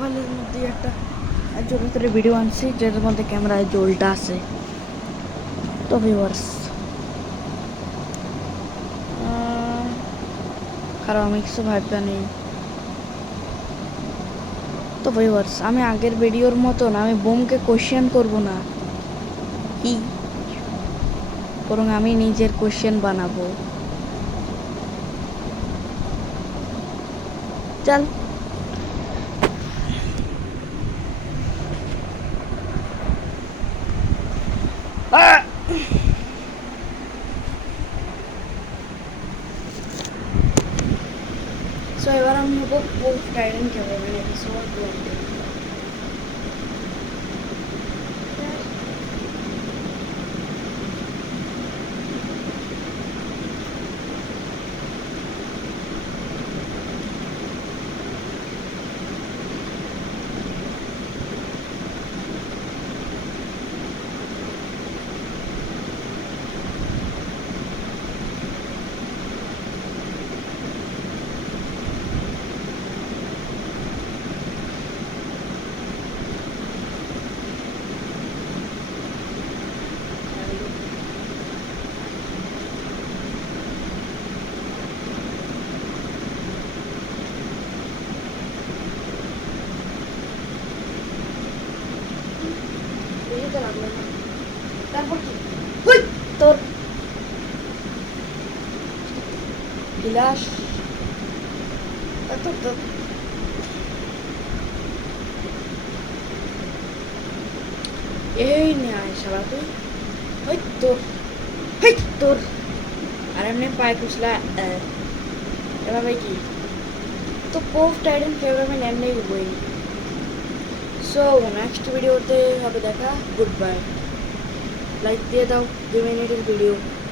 মোবাইলের মধ্যে একটা একজন ভিতরে ভিডিও আনছি যেটার মধ্যে ক্যামেরায় জলটা আছে। তো ভিউয়ার্স কারণ আমি কিছু ভাবতে নেই। তো ভিউয়ার্স আমি আগের ভিডিওর মতন আমি বোমকে কোশ্চেন করব না কি, বরং আমি নিজের কোশ্চেন বানাবো। চল সো এবার আমি হবো পোস্ট টাইটান ক্যামেরাম্যান এপিসোড 20। বুঝতে লাগলো না। তারপর কি তোর বিলাস এই নে আয় শালা তুই। ওই তোর তোর আর এমনি পায়ে খুচলা এভাবে কি তো পোস্ট টাইটান ক্যামেরাম্যান এমনি বই। সো নেক্সট ভিডিওতে হবে দেখা। Good bye. লাইক দিয়ে দাও 2 মিনিটের ভিডিও।